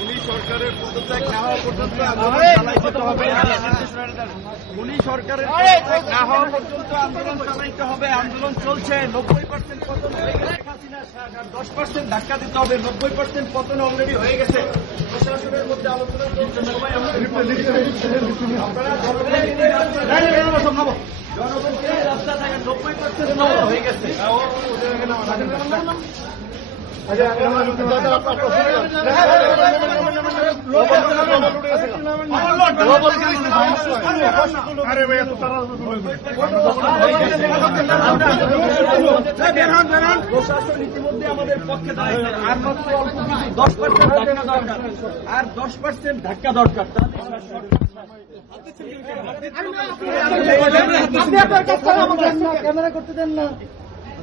উনি সরকারের পদত্যাগ না হওয়া পর্যন্ত আন্দোলন চালাইতে হবে উনি সরকারের পদত্যাগ না হওয়া পর্যন্ত আন্দোলন চালাইতে হবে আন্দোলন চলছে নব্বই পার্সেন্ট পতন হয়ে গেছে হাসিনা দশ পার্সেন্ট ধাক্কা দিতে হবে নব্বই পার্সেন্ট পতন অলরেডি হয়ে গেছে প্রশাসনের মধ্যে আলোচনা জনগণকে রাস্তা থাকা নব্বই পার্সেন্ট হয়ে গেছে আমাদের আর দশ পার্সেন্ট ধাক্কা দরকার আর দশ ধাক্কা দরকার আপনি আপনার ক্যামেরা করতে দেন না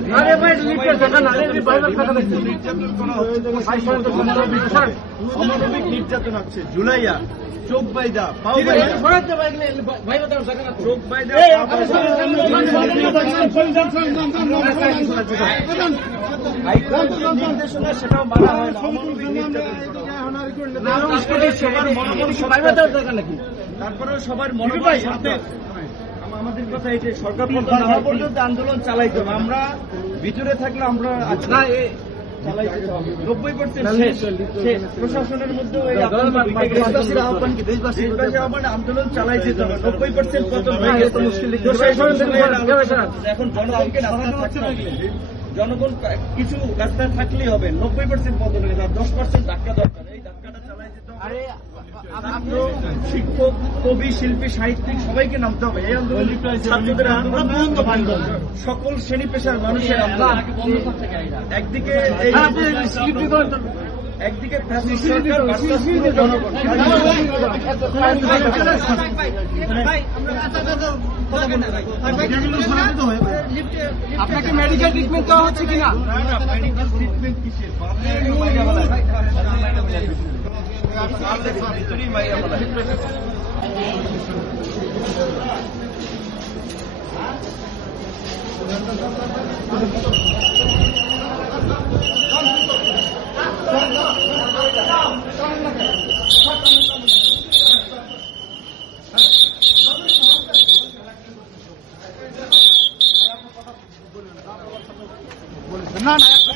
তারপরে সবার মনে সেটাও হয় সবার আমাদের কথা এই যে সরকার পর্যন্ত আন্দোলন চালাইতে আমরা ভিতরে থাকলে আমরা নব্বই পার্সেন্ট প্রশাসনের মধ্যে আন্দোলন নব্বই পার্সেন্ট পতন হয়ে এখন জনগণকে জনগণ কিছু রাস্তায় থাকলেই হবে নব্বই পার্সেন্ট পতন দশ পার্সেন্ট ধাক্কা দরকার এই ধাক্কাটা চালাই শিক্ষক কবি শিল্পী সাহিত্যিক সবাইকে নামতে হবে এই আন্দোলন ছাত্রদের আন্দোলন সকল শ্রেণী পেশার মানুষের একদিকে একদিকে আপনাকে মেডিকেল ট্রিটমেন্ট দেওয়া হচ্ছে কিনা না না